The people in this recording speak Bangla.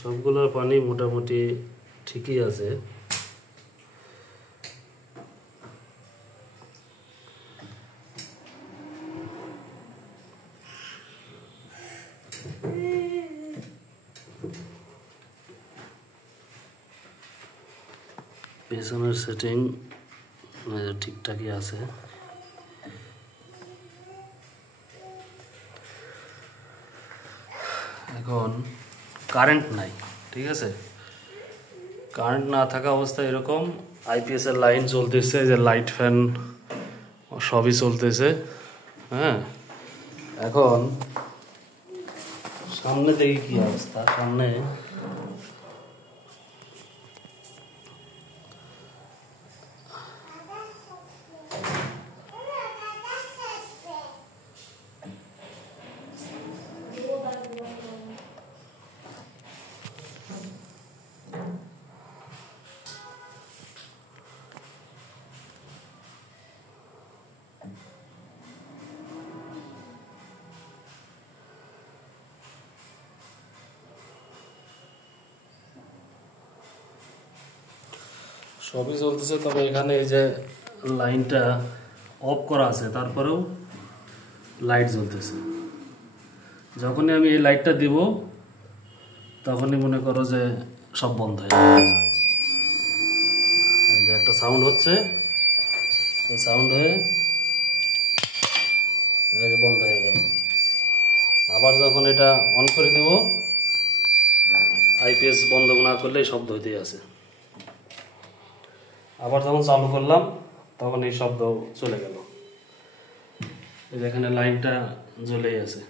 সবগুলোর পানি মোটামুটি ঠিকই আছে। পেছনের সেটিং ঠিকঠাকই আছে। এখন কারেন্ট নাই, ঠিক আছে। কারেন্ট না থাকা অবস্থায় এরকম আইপিএস এর লাইন চলতেছে, যে লাইট ফ্যান সবই চলতেছে। হ্যাঁ, এখন সামনে দেখি কি অবস্থা। সামনে সবই চলতেছে, তবে এখানে এই যে লাইনটা অফ করা আছে, তারপরেও লাইট জ্বলতেছে। যখনই আমি এই লাইটটা দিব তখনই মনে করো যে সব বন্ধ হয়ে যাবে। এই যে একটা সাউন্ড হচ্ছে, সাউন্ড হয়ে এই যে বন্ধ হয়ে গেল। আবার যখন এটা অন করে দেব, আইপিএস বন্ধ না করলেই শব্দ হইতেই আছে। আবার যখন চালু করলাম তখন এই শব্দ চলে গেল। এই যে এখানে লাইনটা জ্বলেই আছে।